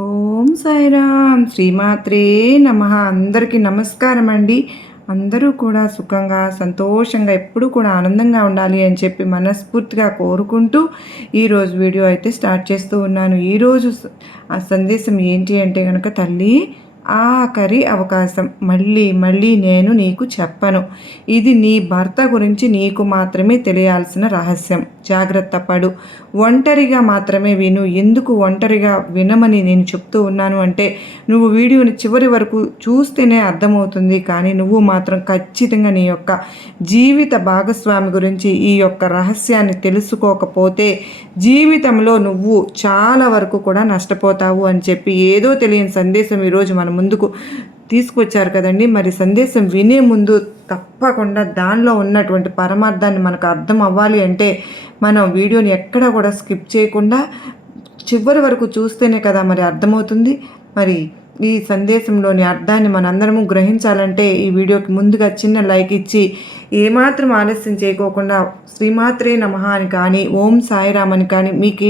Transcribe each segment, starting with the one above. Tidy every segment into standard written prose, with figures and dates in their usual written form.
ఓం సాయిరామ్ శ్రీమాత్రే నమః. అందరికీ నమస్కారం అండి. అందరూ కూడా సుఖంగా సంతోషంగా ఎప్పుడూ కూడా ఆనందంగా ఉండాలి అని చెప్పి మనస్ఫూర్తిగా కోరుకుంటూ ఈరోజు వీడియో అయితే స్టార్ట్ చేస్తూ ఉన్నాను. ఈరోజు ఆ సందేశం ఏంటి అంటే కనుక, తల్లి ఆఖరి అవకాశం, మళ్ళీ మళ్ళీ నేను నీకు చెప్పను. ఇది నీ భర్త గురించి నీకు మాత్రమే తెలియాల్సిన రహస్యం. జాగ్రత్త పడు. ఒంటరిగా మాత్రమే విను. ఎందుకు ఒంటరిగా వినమని నేను చెప్తూ ఉన్నాను అంటే, నువ్వు వీడియోని చివరి వరకు చూస్తేనే అర్థమవుతుంది. కానీ నువ్వు మాత్రం ఖచ్చితంగా నీ యొక్క జీవిత భాగస్వామి గురించి ఈ యొక్క రహస్యాన్ని తెలుసుకోకపోతే జీవితంలో నువ్వు చాలా వరకు కూడా నష్టపోతావు అని చెప్పి ఏదో తెలియని సందేశం ఈరోజు మన ముందుకు తీసుకొచ్చారు కదండి. మరి సందేశం వినే ముందు తప్పకుండా దానిలో ఉన్నటువంటి పరమార్థాన్ని మనకు అర్థం అవ్వాలి అంటే మనం వీడియోని ఎక్కడ కూడా స్కిప్ చేయకుండా చివరి వరకు చూస్తేనే కదా మరి అర్థమవుతుంది. మరి ఈ సందేశంలోని అర్థాన్ని మనందరము గ్రహించాలంటే ఈ వీడియోకి ముందుగా చిన్న లైక్ ఇచ్చి ఏమాత్రం ఆలస్యం చేయకోకుండా శ్రీమాత్రే నమః అని కానీ, ఓం సాయిరామ్ అని కానీ, మీకు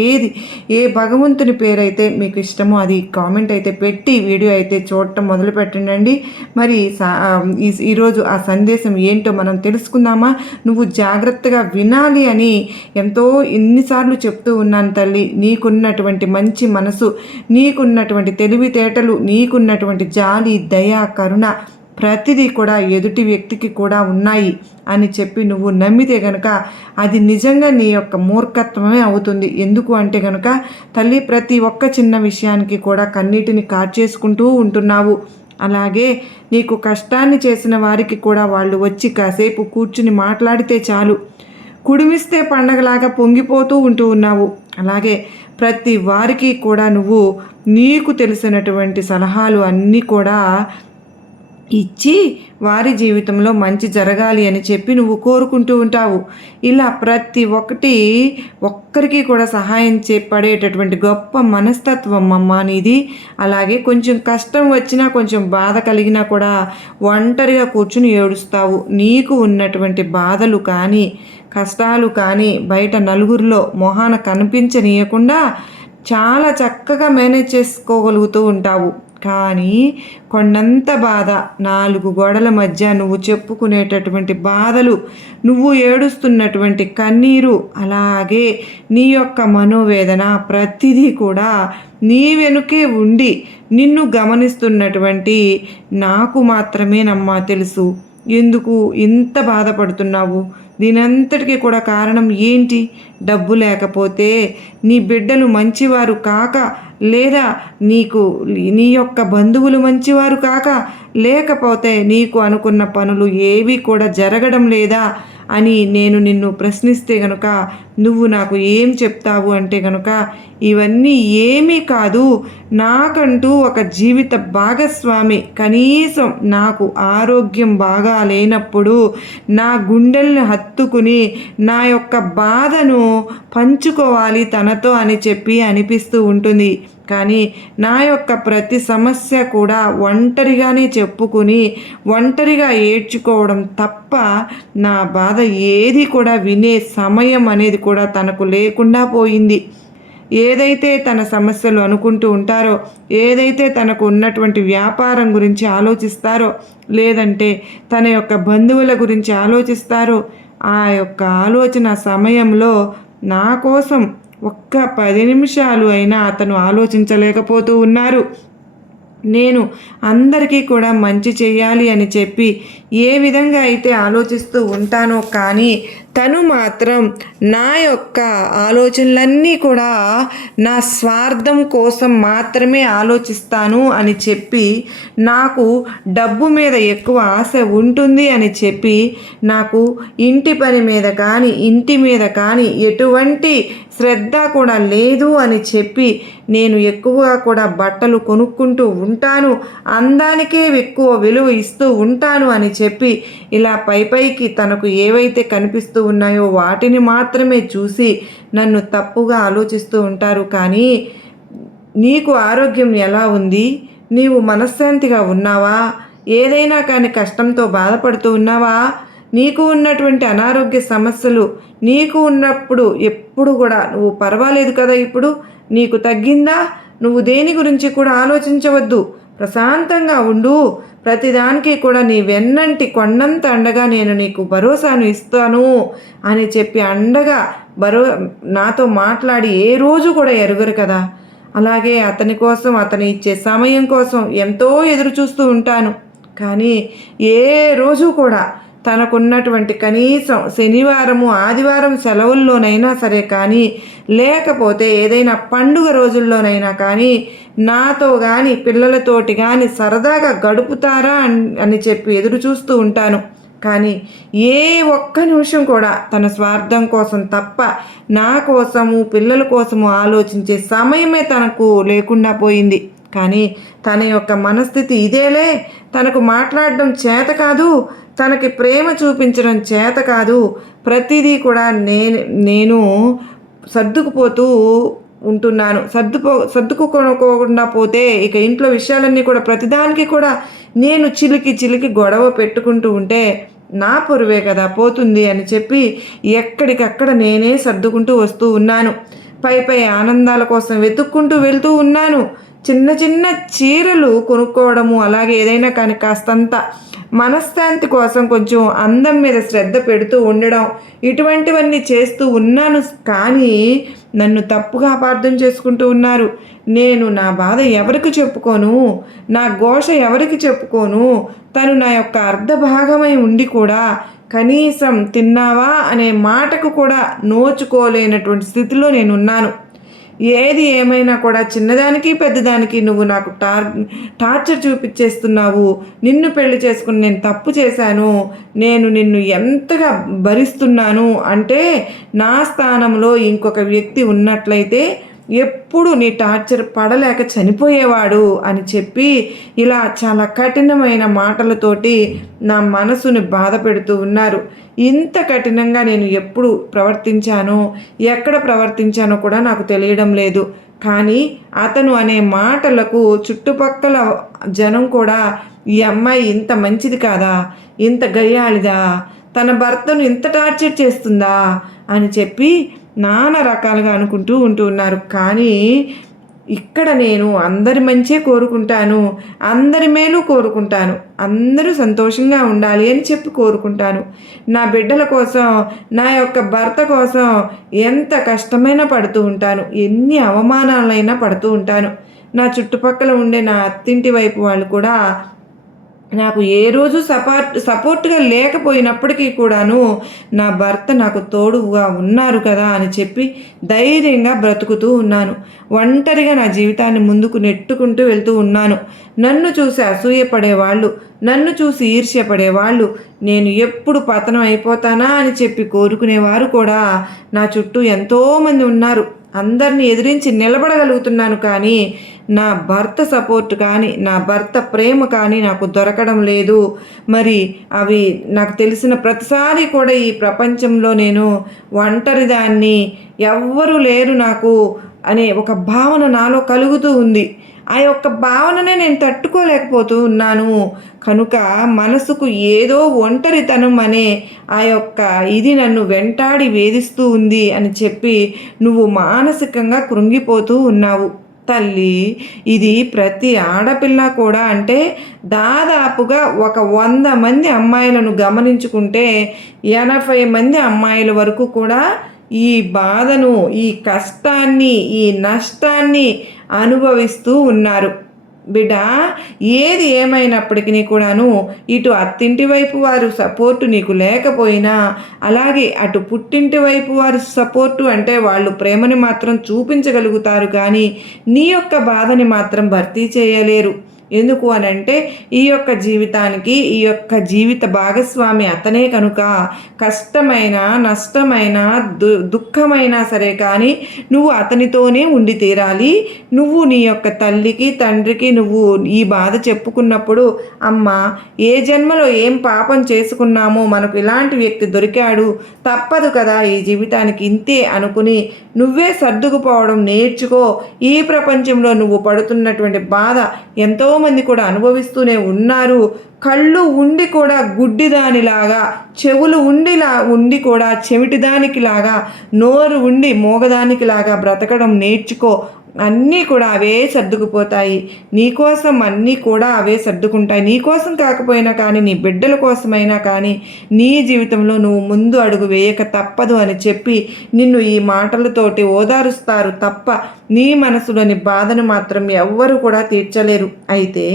ఏ భగవంతుని పేరైతే మీకు ఇష్టమో అది కామెంట్ అయితే పెట్టి వీడియో అయితే చూడటం మొదలు పెట్టండి. మరి ఈరోజు ఆ సందేశం ఏంటో మనం తెలుసుకుందామా? నువ్వు జాగ్రత్తగా వినాలి అని ఎన్నిసార్లు చెప్తూ ఉన్నాను తల్లి. నీకున్నటువంటి మంచి మనసు, నీకున్నటువంటి తెలివితేటలు, నీకున్నటువంటి జాలి, దయ, కరుణ ప్రతిదీ కూడా ఎదుటి వ్యక్తికి కూడా ఉన్నాయి అని చెప్పి నువ్వు నమ్మితే గనక అది నిజంగా నీ యొక్క మూర్ఖత్వమే అవుతుంది. ఎందుకు అంటే గనక తల్లి, ప్రతి ఒక్క చిన్న విషయానికి కూడా కన్నీటిని కార్చేసుకుంటూ ఉంటున్నావు. అలాగే నీకు కష్టాన్ని చేసిన వారికి కూడా వాళ్ళు వచ్చి కాసేపు కూర్చుని మాట్లాడితే చాలు కుడిమిస్తే పండగలాగా పొంగిపోతూ ఉంటూ ఉన్నావు. అలాగే ప్రతి వారికి కూడా నువ్వు నీకు తెలిసినటువంటి సలహాలు అన్నీ కూడా ఇచ్చి వారి జీవితంలో మంచి జరగాలి అని చెప్పి నువ్వు కోరుకుంటూ ఉంటావు. ఇలా ప్రతి ఒక్కరికి కూడా సహాయం పడేటటువంటి గొప్ప మనస్తత్వం అమ్మ నీది. అలాగే కొంచెం కష్టం వచ్చినా, కొంచెం బాధ కలిగినా కూడా ఒంటరిగా కూర్చుని ఏడుస్తావు. నీకు ఉన్నటువంటి బాధలు కానీ, కష్టాలు కానీ బయట నలుగురిలో మొహాన కనిపించనీయకుండా చాలా చక్కగా మేనేజ్ చేసుకోగలుగుతూ ఉంటావు. కానీ కొండంత బాధ, 4 గోడల మధ్య నువ్వు చెప్పుకునేటటువంటి బాధలు, నువ్వు ఏడుస్తున్నటువంటి కన్నీరు, అలాగే నీ యొక్క మనోవేదన ప్రతిదీ కూడా నీ వెనుకే ఉండి నిన్ను గమనిస్తున్నటువంటి నాకు మాత్రమే నమ్మా తెలుసు ఎందుకు ఇంత బాధపడుతున్నావు. దీనంతటికీ కూడా కారణం ఏంటి? డబ్బు లేకపోతే, నీ బిడ్డలు మంచివారు కాక, లేదా నీ యొక్క బంధువులు మంచివారు కాక, లేకపోతే నీకు అనుకున్న పనులు ఏవి కూడా జరగడం లేదా అని నేను నిన్ను ప్రశ్నిస్తే గనుక నువ్వు నాకు ఏం చెప్తావు అంటే గనుక, ఇవన్నీ ఏమీ కాదు, నాకంటూ ఒక జీవిత భాగస్వామి, కనీసం నాకు ఆరోగ్యం బాగా లేనప్పుడు నా గుండెల్ని హత్తుకుని నా యొక్క బాధను పంచుకోవాలి తనతో అని చెప్పి అనిపిస్తూ ఉంటుంది. కానీ నా యొక్క ప్రతి సమస్య కూడా ఒంటరిగానే చెప్పుకుని ఒంటరిగా ఏడ్చుకోవడం తప్ప నా బాధ ఏది కూడా వినే సమయం అనేది కూడా తనకు లేకుండా పోయింది. ఏదైతే తన సమస్యలు అనుకుంటూ ఉంటారో, ఏదైతే తనకు ఉన్నటువంటి వ్యాపారం గురించి ఆలోచిస్తారో, లేదంటే తన యొక్క బంధువుల గురించి ఆలోచిస్తారో, ఆ యొక్క ఆలోచన సమయంలో నా కోసం ఒక్క 10 నిమిషాలు అయినా అతను ఆలోచించలేకపోతూ ఉన్నారు. నేను అందరికీ కూడా మంచి చేయాలి అని చెప్పి ఏ విధంగా అయితే ఆలోచిస్తూ ఉంటానో, కానీ తను మాత్రం నా యొక్క ఆలోచనలన్నీ కూడా నా స్వార్థం కోసం మాత్రమే ఆలోచిస్తాను అని చెప్పి, నాకు డబ్బు మీద ఎక్కువ ఆశ ఉంటుంది అని చెప్పి, నాకు ఇంటి పని మీద కానీ, ఇంటి మీద కానీ ఎటువంటి శ్రద్ధ కూడా లేదు అని చెప్పి, నేను ఎక్కువగా కూడా బట్టలు కొనుక్కుంటూ ఉంటాను, అందానికే ఎక్కువ విలువ ఇస్తూ ఉంటాను అని చెప్పి, ఇలా పైకి తనకు ఏవైతే కనిపిస్తూ ఉన్నాయో వాటిని మాత్రమే చూసి నన్ను తప్పుగా ఆలోచిస్తూ ఉంటారు. కానీ నీకు ఆరోగ్యం ఎలా ఉంది? నీవు మనశ్శాంతిగా ఉన్నావా? ఏదైనా కానీ కష్టంతో బాధపడుతూ ఉన్నావా? నీకు ఉన్నటువంటి అనారోగ్య సమస్యలు నీకు ఉన్నప్పుడు ఎప్పుడు కూడా నువ్వు పర్వాలేదు కదా, ఇప్పుడు నీకు తగ్గిందా? నువ్వు దేని గురించి కూడా ఆలోచించవద్దు, ప్రశాంతంగా ఉండు. ప్రతిదానికి కూడా నీ వెన్నంటి కొండంత అండగా నేను నీకు భరోసాను ఇస్తాను అని చెప్పి అండగా నాతో మాట్లాడి ఏ రోజు కూడా ఎరుగరు కదా. అలాగే అతని కోసం, అతను ఇచ్చే సమయం కోసం ఎంతో ఎదురు చూస్తూ ఉంటాను. కానీ ఏ రోజు కూడా తనకున్నటువంటి కనీసం శనివారము ఆదివారం సెలవుల్లోనైనా సరే కానీ, లేకపోతే ఏదైనా పండుగ రోజుల్లోనైనా కానీ నాతో కానీ పిల్లలతోటి కానీ సరదాగా గడుపుతారా అని చెప్పి ఎదురు చూస్తూ ఉంటాను. కానీ ఏ ఒక్క నిమిషం కూడా తన స్వార్థం కోసం తప్ప నా కోసము పిల్లల కోసము ఆలోచించే సమయమే తనకు లేకుండా పోయింది. కానీ తన యొక్క మనస్థితి ఇదేలే. తనకు మాట్లాడడం చేత కాదు, తనకి ప్రేమ చూపించడం చేత కాదు. ప్రతిదీ కూడా నేను సర్దుకుపోతూ ఉంటున్నాను. సర్దుకోకుండా పోతే ఇక ఇంట్లో విషయాలన్నీ కూడా ప్రతిదానికి కూడా నేను చిలికి గొడవ పెట్టుకుంటూ ఉంటే నా పొరువే కదా పోతుంది అని చెప్పి ఎక్కడికక్కడ నేనే సర్దుకుంటూ వస్తూ ఉన్నాను. పై ఆనందాల కోసం వెతుక్కుంటూ వెళ్తూ ఉన్నాను. చిన్న చీరలు కొనుక్కోవడము, అలాగే ఏదైనా కానీ కాస్తంత మనశ్శాంతి కోసం కొంచెం అందం మీద శ్రద్ధ పెడుతూ ఉండడం, ఇటువంటివన్నీ చేస్తూ ఉన్నాను. కానీ నన్ను తప్పుగా అపార్థం చేసుకుంటూ ఉన్నారు. నేను నా బాధ ఎవరికి చెప్పుకోను, నా ఘోష ఎవరికి చెప్పుకోను. తను నా యొక్క అర్ధ భాగమై ఉండి కూడా కనీసం తిన్నావా అనే మాటకు కూడా నోచుకోలేనటువంటి స్థితిలో నేనున్నాను. ఏది ఏమైనా కూడా చిన్నదానికి పెద్దదానికి నువ్వు నాకు టార్చర్ చూపించేస్తున్నావు. నిన్ను పెళ్లి చేసుకుని నేను తప్పు చేశాను, నేను నిన్ను ఎంతగా భరిస్తున్నాను అంటే నా స్థానంలో ఇంకొక వ్యక్తి ఉన్నట్లయితే ఎప్పుడు నీ టార్చర్ పడలేక చనిపోయేవాడు అని చెప్పి ఇలా చాలా కఠినమైన మాటలతోటి నా మనసుని బాధ పెడుతూ ఉన్నారు. ఇంత కఠినంగా నేను ఎప్పుడు ప్రవర్తించానో, ఎక్కడ ప్రవర్తించానో కూడా నాకు తెలియడం లేదు. కానీ అతను అనే మాటలకు చుట్టుపక్కల జనం కూడా ఈ అమ్మాయి ఇంత మంచిది కాదా, ఇంత గయ్యాళిదా, తన భర్తను ఇంత టార్చర్ చేస్తుందా అని చెప్పి నానా రకాలుగా అనుకుంటూ ఉన్నారు. కానీ ఇక్కడ నేను అందరి మంచే కోరుకుంటాను, అందరి మేలు కోరుకుంటాను, అందరూ సంతోషంగా ఉండాలి అని చెప్పి కోరుకుంటాను. నా బిడ్డల కోసం, నా యొక్క భర్త కోసం ఎంత కష్టమైనా పడుతూ ఉంటాను, ఎన్ని అవమానాలైనా పడుతూ ఉంటాను. నా చుట్టుపక్కల ఉండే నా అత్తింటి వైపు వాళ్ళు కూడా నాకు ఏ రోజు సపోర్ట్గా లేకపోయినప్పటికీ కూడాను నా భర్త నాకు తోడుగా ఉన్నారు కదా అని చెప్పి ధైర్యంగా బ్రతుకుతూ ఉన్నాను. ఒంటరిగా నా జీవితాన్ని ముందుకు నెట్టుకుంటూ వెళ్తూ ఉన్నాను. నన్ను చూసి అసూయపడేవాళ్ళు, నన్ను చూసి ఈర్ష్యపడేవాళ్ళు, నేను ఎప్పుడు పతనం అయిపోతానా అని చెప్పి కోరుకునేవారు కూడా నా చుట్టూ ఎంతోమంది ఉన్నారు. అందరినీ ఎదిరించి నిలబడగలుగుతున్నాను. కానీ నా భర్త సపోర్ట్ కానీ, నా భర్త ప్రేమ కానీ నాకు దొరకడం లేదు. మరి అవి నాకు తెలిసిన ప్రతిసారి కూడా ఈ ప్రపంచంలో నేను ఒంటరిదాన్ని, ఎవ్వరూ లేరు నాకు అనే ఒక భావన నాలో కలుగుతూ ఉంది. ఆ యొక్క భావననే నేను తట్టుకోలేకపోతూ ఉన్నాను. కనుక మనసుకు ఏదో ఒంటరితనం అనే ఆ యొక్క ఇది నన్ను వెంటాడి వేధిస్తూ ఉంది అని చెప్పి నువ్వు మానసికంగా కృంగిపోతూ ఉన్నావు. తల్లి, ఇది ప్రతి ఆడపిల్ల కూడా అంటే దాదాపుగా ఒక 100 మంది అమ్మాయిలను గమనించుకుంటే 80 మంది అమ్మాయిల వరకు కూడా ఈ బాధను, ఈ కష్టాన్ని, ఈ నష్టాన్ని అనుభవిస్తూ ఉన్నారు. బిడ్డ, ఏది ఏమైనప్పటికీ కూడాను ఇటు అత్తింటి వైపు వారు సపోర్టు నీకు లేకపోయినా, అలాగే అటు పుట్టింటి వైపు వారు సపోర్టు అంటే వాళ్ళు ప్రేమని మాత్రం చూపించగలుగుతారు, కానీ నీ యొక్క బాధని మాత్రం భర్తీ చేయలేరు. ఎందుకు అనంటే ఈ యొక్క జీవితానికి ఈ యొక్క జీవిత భాగస్వామి అతనే కనుక కష్టమైన, నష్టమైన, దుఃఖమైనా సరే కానీ నువ్వు అతనితోనే ఉండి తీరాలి. నువ్వు నీ యొక్క తల్లికి, తండ్రికి నువ్వు ఈ బాధ చెప్పుకున్నప్పుడు, అమ్మ ఏ జన్మలో ఏం పాపం చేసుకున్నామో మనకు ఇలాంటి వ్యక్తి దొరికాడు, తప్పదు కదా ఈ జీవితానికి ఇంతే అనుకుని నువ్వే సర్దుకుపోవడం నేర్చుకో. ఈ ప్రపంచంలో నువ్వు పడుతున్నటువంటి బాధ ఎంతోమంది కూడా అనుభవిస్తూనే ఉన్నారు. కళ్ళు ఉండి కూడా గుడ్డిదానిలాగా, చెవులు ఉండి కూడా చెవిటిదానికి లాగా, నోరు ఉండి మోగదానికి లాగా బ్రతకడం నేర్చుకో. అన్నీ కూడా అవే సర్దుకుపోతాయి. నీకోసం అన్నీ కూడా అవే సర్దుకుంటాయి. నీకోసం కాకపోయినా కానీ, నీ బిడ్డల కోసమైనా కానీ, నీ జీవితంలో నువ్వు ముందు అడుగు వేయక తప్పదు అని చెప్పి నిన్ను ఈ మాటలతోటి ఓదారుస్తారు తప్ప నీ మనసులోని బాధను మాత్రం ఎవ్వరు కూడా తీర్చలేరు. అయితే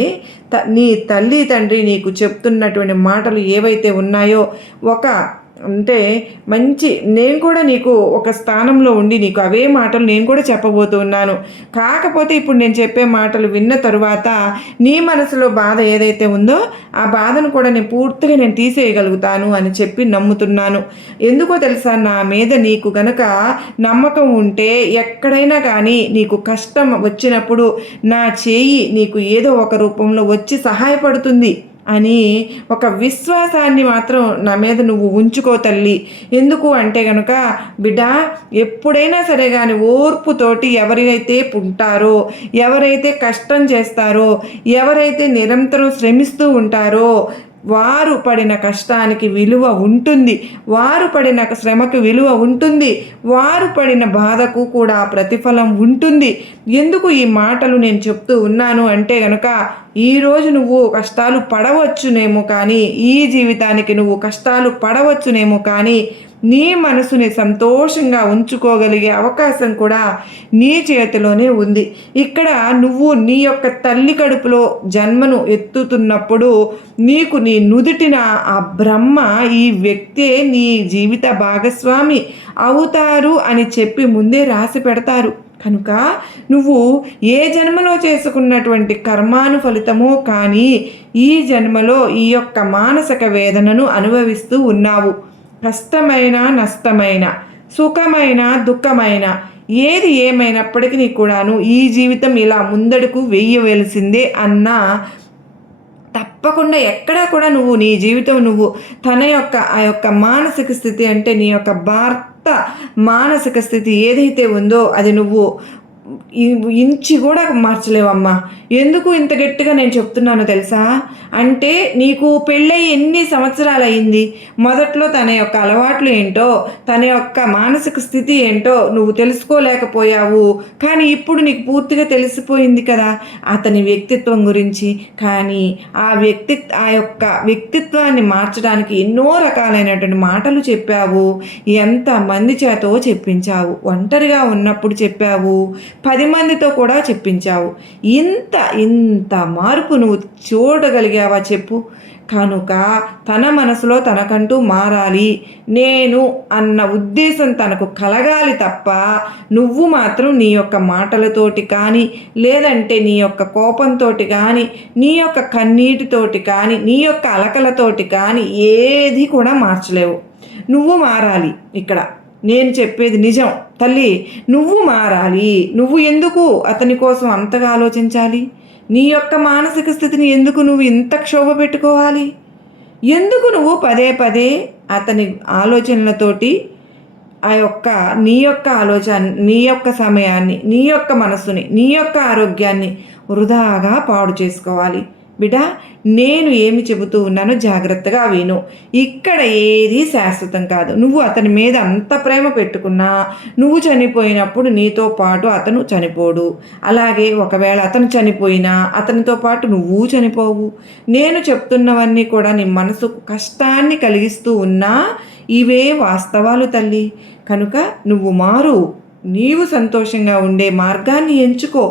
నీ తల్లి తండ్రి నీకు చెప్తున్నటువంటి మాటలు ఏవైతే ఉన్నాయో, అంటే మంచి నేను కూడా నీకు ఒక స్థానంలో ఉండి నీకు అవే మాటలు నేను కూడా చెప్పబోతున్నాను. కాకపోతే ఇప్పుడు నేను చెప్పే మాటలు విన్న తరువాత నీ మనసులో బాధ ఏదైతే ఉందో ఆ బాధను కూడా నేను పూర్తిగా తీసేయగలుగుతాను అని చెప్పి నమ్ముతున్నాను. ఎందుకో తెలుసా, నా మీద నీకు గనక నమ్మకం ఉంటే ఎక్కడైనా కానీ నీకు కష్టం వచ్చినప్పుడు నా చేయి నీకు ఏదో ఒక రూపంలో వచ్చి సహాయపడుతుంది అని ఒక విశ్వాసాన్ని మాత్రం నా మీద నువ్వు ఉంచుకో తల్లి. ఎందుకు అంటే కనుక బిడ్డ, ఎప్పుడైనా సరే కానీ ఓర్పుతోటి ఎవరైతే ఉంటారో, ఎవరైతే కష్టం చేస్తారో, ఎవరైతే నిరంతరం శ్రమిస్తూ ఉంటారో వారు పడిన కష్టానికి విలువ ఉంటుంది, వారు పడిన శ్రమకు విలువ ఉంటుంది, వారు పడిన బాధకు కూడా ప్రతిఫలం ఉంటుంది. ఎందుకు ఈ మాటలు నేను చెప్తూ ఉన్నాను అంటే కనుక ఈరోజు నువ్వు కష్టాలు పడవచ్చునేమో కానీ, ఈ జీవితానికి నువ్వు కష్టాలు పడవచ్చునేమో కానీ నీ మనసుని సంతోషంగా ఉంచుకోగలిగే అవకాశం కూడా నీ చేతిలోనే ఉంది. ఇక్కడ నువ్వు నీ యొక్క తల్లి కడుపులో జన్మను ఎత్తుతున్నప్పుడు నీకు నీ నుదుటిన ఆ బ్రహ్మ ఈ వ్యక్తే నీ జీవిత భాగస్వామి అవుతారు అని చెప్పి ముందే రాసి పెడతారు. కనుక నువ్వు ఏ జన్మలో చేసుకున్నటువంటి కర్మాను ఫలితమో కానీ ఈ జన్మలో ఈ యొక్క మానసిక వేదనను అనుభవిస్తూ ఉన్నావు. కష్టమైన నష్టమైన, సుఖమైన దుఃఖమైన, ఏది ఏమైనప్పటికీ కూడాను ఈ జీవితం ఇలా ముందడుకు వెయ్యవలసిందే అన్న తప్పకుండా ఎక్కడా కూడా నువ్వు నీ జీవితం నువ్వు తన యొక్క ఆ యొక్క మానసిక స్థితి అంటే నీ యొక్క భర్త మానసిక స్థితి ఏదైతే ఉందో అది నువ్వు ఇంచి కూడా మార్చలేవమ్మా. ఎందుకు ఇంత గట్టిగా నేను చెప్తున్నానో తెలుసా, అంటే నీకు పెళ్ళై ఎన్ని సంవత్సరాలు అయింది, మొదట్లో తన యొక్క అలవాట్లు ఏంటో, తన యొక్క మానసిక స్థితి ఏంటో నువ్వు తెలుసుకోలేకపోయావు. కానీ ఇప్పుడు నీకు పూర్తిగా తెలిసిపోయింది కదా అతని వ్యక్తిత్వం గురించి. కానీ ఆ యొక్క వ్యక్తిత్వాన్ని మార్చడానికి ఎన్నో రకాలైనటువంటి మాటలు చెప్పావు, ఎంతమంది చేతో చెప్పించావు, ఒంటరిగా ఉన్నప్పుడు చెప్పావు, 10 మందితో కూడా చెప్పించావు. ఇంత మార్పు నువ్వు చూడగలిగావా చెప్పు. కనుక తన మనసులో తనకంటూ మారాలి, నేను అన్న ఉద్దేశం తనకు కలగాలి తప్ప నువ్వు మాత్రం నీ యొక్క మాటలతోటి కానీ, లేదంటే నీ యొక్క కోపంతో కానీ, నీ యొక్క కన్నీటితోటి కానీ, నీ యొక్క అలకలతోటి కానీ ఏది కూడా మార్చలేవు. నువ్వు మారాలి. ఇక్కడ నేను చెప్పేది నిజం తల్లి, నువ్వు మారాలి. నువ్వు ఎందుకు అతని కోసం అంతగా ఆలోచించాలి? నీ యొక్క మానసిక స్థితిని ఎందుకు నువ్వు ఇంత క్షోభ పెట్టుకోవాలి? ఎందుకు నువ్వు పదే పదే అతని ఆలోచనలతోటి నీ యొక్క ఆలోచన, నీ యొక్క సమయాన్ని, నీ యొక్క మనస్సుని, నీ యొక్క ఆరోగ్యాన్ని వృధాగా పాడు చేసుకోవాలి? బిడ్డ, నేను ఏమి చెబుతూ ఉన్నానో జాగ్రత్తగా విను. ఇక్కడ ఏది శాశ్వతం కాదు. నువ్వు అతని మీద అంత ప్రేమ పెట్టుకున్నా నువ్వు చనిపోయినప్పుడు నీతో పాటు అతను చనిపోడు. అలాగే ఒకవేళ అతను చనిపోయినా అతనితో పాటు నువ్వు చనిపోవు. నేను చెప్తున్నవన్నీ కూడా నీ మనసుకు కష్టాన్ని కలిగిస్తూ ఉన్నా ఇవే వాస్తవాలు తల్లి. కనుక నువ్వు మారు, నీవు సంతోషంగా ఉండే మార్గాన్ని ఎంచుకో.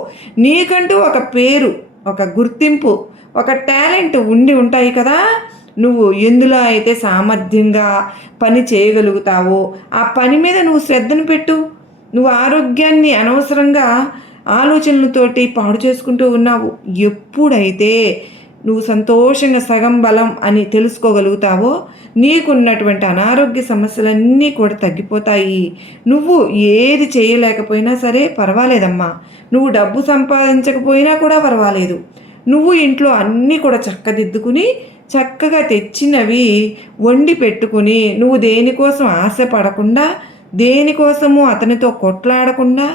నీకంటూ ఒక పేరు, ఒక గుర్తింపు, ఒక టాలెంట్ ఉంటాయి కదా. నువ్వు ఎందులో అయితే సామర్థ్యంగా పని చేయగలుగుతావో ఆ పని మీద నువ్వు శ్రద్ధను పెట్టు. నువ్వు ఆరోగ్యాన్ని అనవసరంగా ఆలోచనలతోటి పాడు చేసుకుంటూ ఉన్నావు. ఎప్పుడైతే నువ్వు సంతోషంగా సగం బలం అని తెలుసుకోగలుగుతావో నీకున్నటువంటి అనారోగ్య సమస్యలన్నీ కూడా తగ్గిపోతాయి. నువ్వు ఏది చేయలేకపోయినా సరే పర్వాలేదమ్మా, నువ్వు డబ్బు సంపాదించకపోయినా కూడా పర్వాలేదు, నువ్వు ఇంట్లో అన్నీ కూడా చక్కదిద్దుకుని చక్కగా తెచ్చినవి వండి పెట్టుకుని నువ్వు దేనికోసం ఆశపడకుండా, దేనికోసము అతనితో కొట్లాడకుండా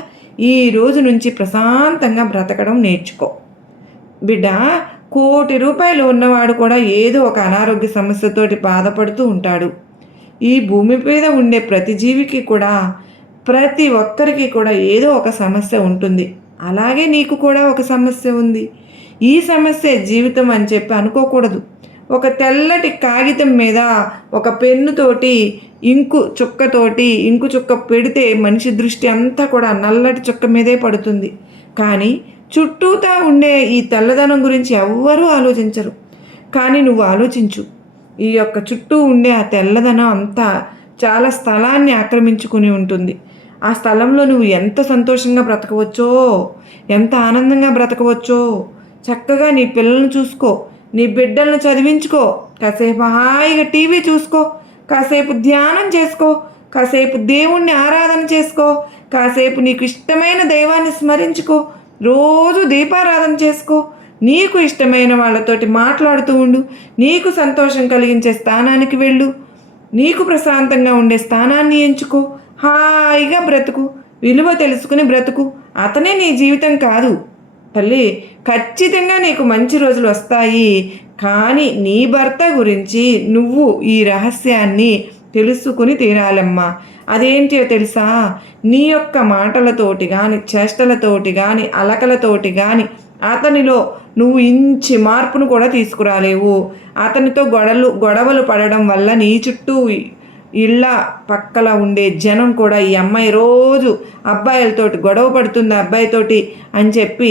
ఈ రోజు నుంచి ప్రశాంతంగా బ్రతకడం నేర్చుకో. బిడ్డ, ₹1,00,00,000 ఉన్నవాడు కూడా ఏదో ఒక అనారోగ్య సమస్యతోటి బాధపడుతూ ఉంటాడు. ఈ భూమి మీద ఉండే ప్రతి జీవికి కూడా, ప్రతి ఒక్కరికి కూడా ఏదో ఒక సమస్య ఉంటుంది. అలాగే నీకు కూడా ఒక సమస్య ఉంది. ఈ సమస్య జీవితం అని చెప్పి అనుకోకూడదు. ఒక తెల్లటి కాగితం మీద ఒక పెన్నుతోటి ఇంకు చుక్క పెడితే మనిషి దృష్టి అంతా కూడా నల్లటి చుక్క మీదే పడుతుంది. కానీ చుట్టూతా ఉండే ఈ తెల్లదనం గురించి ఎవ్వరూ ఆలోచించరు. కానీ నువ్వు ఆలోచించు. ఈ యొక్క చుట్టూ ఉండే ఆ తెల్లదనం అంతా చాలా స్థలాన్ని ఆక్రమించుకుని ఉంటుంది. ఆ స్థలంలో నువ్వు ఎంత సంతోషంగా బ్రతకవచ్చో, ఎంత ఆనందంగా బ్రతకవచ్చో. చక్కగా నీ పిల్లలను చూసుకో, నీ బిడ్డలను చదివించుకో, కాసేపు హాయిగా టీవీ చూసుకో, కాసేపు ధ్యానం చేసుకో, కాసేపు దేవుణ్ణి ఆరాధన చేసుకో, కాసేపు నీకు ఇష్టమైన దైవాన్ని స్మరించుకో, రోజు దీపారాధన చేసుకో, నీకు ఇష్టమైన వాళ్ళతోటి మాట్లాడుతూ ఉండు, నీకు సంతోషం కలిగించే స్థానానికి వెళ్ళు, నీకు ప్రశాంతంగా ఉండే స్థానాన్ని ఎంచుకో, హాయిగా బ్రతుకు, విలువ తెలుసుకుని బ్రతుకు. అతనే నీ జీవితం కాదు తల్లి. ఖచ్చితంగా నీకు మంచి రోజులు వస్తాయి. కానీ నీ భర్త గురించి నువ్వు ఈ రహస్యాన్ని తెలుసుకుని తీరాలమ్మా. అదేంటో తెలుసా? నీ యొక్క మాటలతోటి కానీ, చేష్టలతోటి కానీ, అలకలతోటి కానీ అతనిలో నువ్వు ఇంచి మార్పును కూడా తీసుకురాలేవు. అతనితో గొడవలు పడడం వల్ల నీ చుట్టూ ఇళ్ళ పక్కల ఉండే జనం కూడా ఈ అమ్మాయి రోజు అబ్బాయిలతోటి గొడవ పడుతుంది అబ్బాయితోటి అని చెప్పి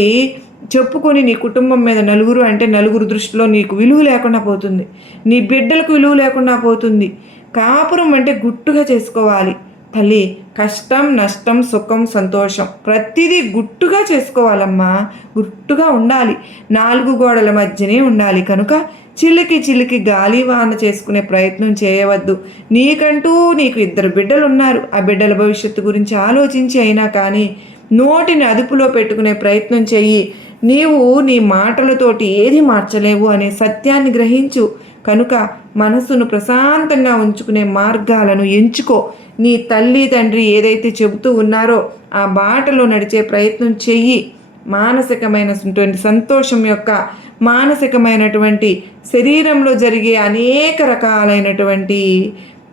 చెప్పుకొని నీ కుటుంబం మీద నలుగురు దృష్టిలో నీకు విలువ లేకుండా పోతుంది. నీ బిడ్డలకు విలువ లేకుండా పోతుంది. కాపురం అంటే గుట్టుగా చేసుకోవాలి తల్లి. కష్టం, నష్టం, సుఖం, సంతోషం ప్రతిదీ గుట్టుగా చేసుకోవాలమ్మా. గుట్టుగా ఉండాలి. 4 గోడల మధ్యనే ఉండాలి. కనుక చిలికి గాలి వాన చేసుకునే ప్రయత్నం చేయవద్దు. నీకు 2 బిడ్డలు ఉన్నారు. ఆ బిడ్డల భవిష్యత్తు గురించి ఆలోచించి అయినా కానీ నోటిని అదుపులో పెట్టుకునే ప్రయత్నం చెయ్యి. నీవు నీ మాటలతోటి ఏది మార్చలేవు అనే సత్యాన్ని గ్రహించు. కనుక మనసును ప్రశాంతంగా ఉంచుకునే మార్గాలను ఎంచుకో. నీ తల్లి తండ్రి ఏదైతే చెబుతూ ఉన్నారో ఆ బాటలో నడిచే ప్రయత్నం చెయ్యి. మానసికమైనటువంటి సంతోషం యొక్క మానసికమైనటువంటి శరీరంలో జరిగే అనేక రకాలైనటువంటి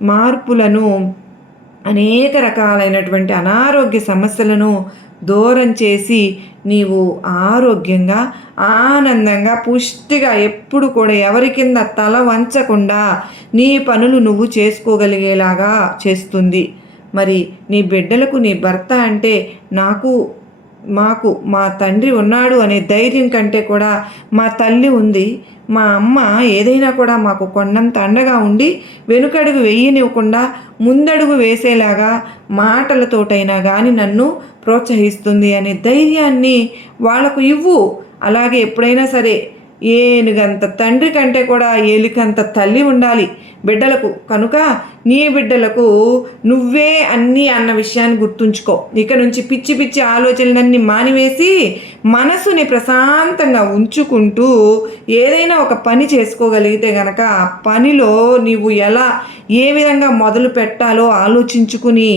మార్పులను, అనేక రకాలైనటువంటి అనారోగ్య సమస్యలను దూరం చేసి నీవు ఆరోగ్యంగా, ఆనందంగా, పుష్టిగా ఎప్పుడు కూడా ఎవరి కింద తల వంచకుండా నీ పనులు నువ్వు చేసుకోగలిగేలాగా చేస్తుంది. మరి నీ బిడ్డలకు నీ భర్త అంటే మాకు మా తండ్రి ఉన్నాడు అనే ధైర్యం కంటే కూడా మా తల్లి ఉంది, మా అమ్మ ఏదైనా కూడా మాకు కొండంత అండగా ఉండి వెనుకడుగు వేయనివ్వకుండా ముందడుగు వేసేలాగా మాటలతోటైనా కానీ నన్ను ప్రోత్సహిస్తుంది అనే ధైర్యాన్ని వాళ్లకు ఇవ్వు. అలాగే ఎప్పుడైనా సరే ఏనుగంత తండ్రి కంటే కూడా ఏలికంత తల్లి ఉండాలి బిడ్డలకు. కనుక నీ బిడ్డలకు నువ్వే అన్నీ అన్న విషయాన్ని గుర్తుంచుకో. ఇక నుంచి పిచ్చి ఆలోచనలన్నీ మానివేసి మనసుని ప్రశాంతంగా ఉంచుకుంటూ ఏదైనా ఒక పని చేసుకోగలిగితే గనక ఆ పనిలో నీవు ఏ విధంగా మొదలు పెట్టాలో ఆలోచించుకుని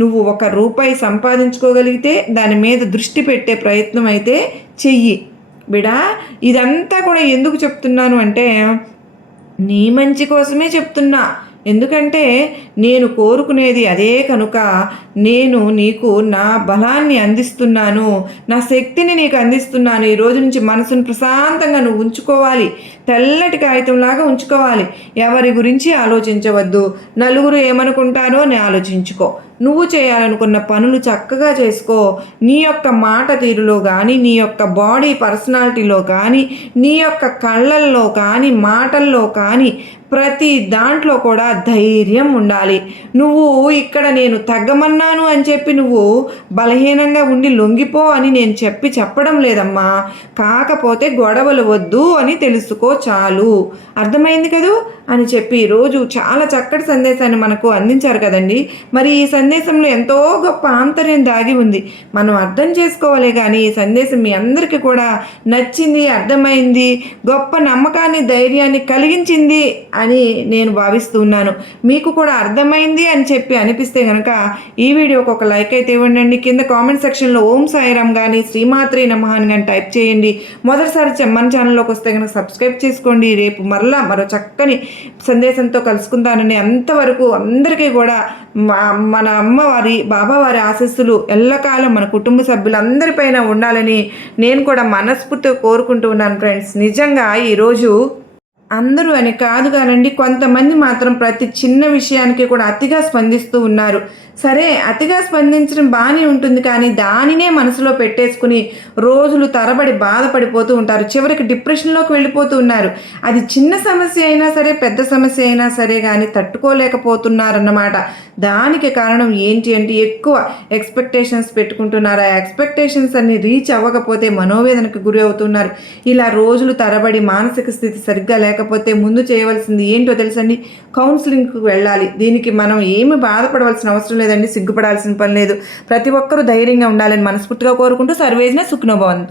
నువ్వు ₹1 సంపాదించుకోగలిగితే దాని మీద దృష్టి పెట్టే ప్రయత్నం అయితే చెయ్యి బిడా. ఇదంతా కూడా ఎందుకు చెప్తున్నాను అంటే నీ మంచి కోసమే చెప్తున్నా. ఎందుకంటే నేను కోరుకునేది అదే. కనుక నేను నీకు నా బలాన్ని అందిస్తున్నాను, నా శక్తిని నీకు అందిస్తున్నాను. ఈ రోజు నుంచి మనసును ప్రశాంతంగా నువ్వు ఉంచుకోవాలి, తెల్లటి కాగితంలాగా ఉంచుకోవాలి. ఎవరి గురించి ఆలోచించవద్దు. నలుగురు ఏమనుకుంటారో అని ఆలోచించుకో. నువ్వు చేయాలనుకున్న పనులు చక్కగా చేసుకో. నీ యొక్క మాట తీరులో కానీ, నీ యొక్క బాడీ పర్సనాలిటీలో కానీ, నీ యొక్క కళ్ళల్లో కానీ, మాటల్లో కానీ ప్రతి దాంట్లో కూడా ధైర్యం ఉండాలి. నువ్వు ఇక్కడ నేను తగ్గమన్నాను అని చెప్పి నువ్వు బలహీనంగా ఉండి లొంగిపో అని నేను చెప్పడం లేదమ్మా. కాకపోతే గొడవలు వద్దు అని తెలుసుకో చాలు. అర్థమైంది కదూ అని చెప్పి రోజు చాలా చక్కటి సందేశాన్ని మనకు అందించారు కదండి. మరి ఈ సందేశంలో ఎంతో గొప్ప ఆంతర్యం దాగి ఉంది. మనం అర్థం చేసుకోవాలి. కానీ ఈ సందేశం మీ అందరికీ కూడా నచ్చింది, అర్థమైంది, గొప్ప నమ్మకాన్ని, ధైర్యాన్ని కలిగించింది అని నేను భావిస్తున్నాను. మీకు కూడా అర్థమైంది అని చెప్పి అనిపిస్తే కనుక ఈ వీడియోకి ఒక లైక్ అయితే ఇవ్వండి. కింద కామెంట్ సెక్షన్లో ఓం సాయిరామ్ కానీ, శ్రీమాత్రే నమః అని కానీ టైప్ చేయండి. మొదటిసారి మన ఛానల్లోకి వస్తే కనుక సబ్స్క్రైబ్ చేసుకోండి. రేపు మరో చక్కని సందేశంతో కలుసుకుందానని అంతవరకు అందరికీ కూడా మన అమ్మవారి బాబావారి ఆశీస్సులు ఎల్లకాలం మన కుటుంబ సభ్యులందరిపైన ఉండాలని నేను కూడా మనస్ఫూర్తిగా కోరుకుంటూ ఉన్నాను ఫ్రెండ్స్. నిజంగా ఈరోజు అందరూ అని కాదు కానండి, కొంతమంది మాత్రం ప్రతి చిన్న విషయానికి కూడా అతిగా స్పందిస్తూ ఉన్నారు. సరే, అతిగా స్పందించడం బాగానే ఉంటుంది, కానీ దానినే మనసులో పెట్టేసుకుని రోజులు తరబడి బాధపడిపోతూ ఉంటారు. చివరికి డిప్రెషన్లోకి వెళ్ళిపోతూ ఉన్నారు. అది చిన్న సమస్య అయినా సరే, పెద్ద సమస్య అయినా సరే కానీ తట్టుకోలేకపోతున్నారన్నమాట. దానికి కారణం ఏంటి అంటే ఎక్కువ ఎక్స్పెక్టేషన్స్ పెట్టుకుంటున్నారు. ఆ ఎక్స్పెక్టేషన్స్ అన్ని రీచ్ అవ్వకపోతే మనోవేదనకు గురి అవుతున్నారు. ఇలా రోజులు తరబడి మానసిక స్థితి సరిగ్గా లేకపోతే ముందు చేయవలసింది ఏంటో తెలుసండి, కౌన్సిలింగ్కి వెళ్ళాలి. దీనికి మనం ఏమి బాధపడవలసిన అవసరం లేదండి, సిగ్గుపడాల్సిన పని లేదు. ప్రతి ఒక్కరూ ధైర్యంగా ఉండాలని మనస్ఫూర్తిగా కోరుకుంటూ సర్వేజన సుఖ్నో భవంతు.